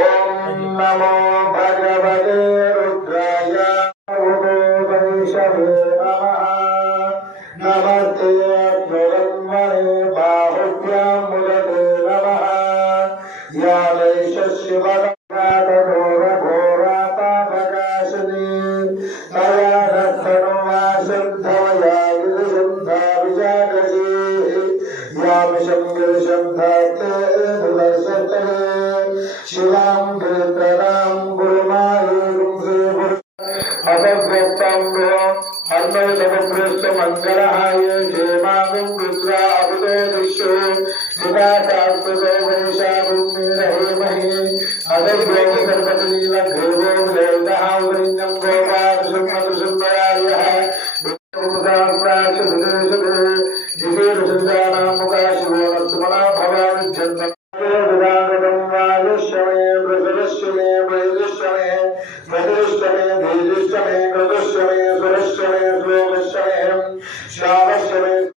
ओम नमो भगवते रुद्राय नमस्ते ब्रह्मणे बाहुभ्यां मुदते नमः या वैश्यस्य घोरातापकाशिनी मया रक्षणो वा शुद्धमया विदुषुन्धा विजागसी यामिषं गिरिशन्धाते दुदर्शते शिवां गिरित्रदां गुरुमायुं श्रीगुरु मंगलहाय क्षेमागुं रुद्रा अभुतो दिशो विकासात्मको वैशाखुं मेरहेमहे अदग्रों सर्वतनीलघ्रेवो विलेदः उदरिञ्जं गोपादृशुन्मदृशुन्मयार्यः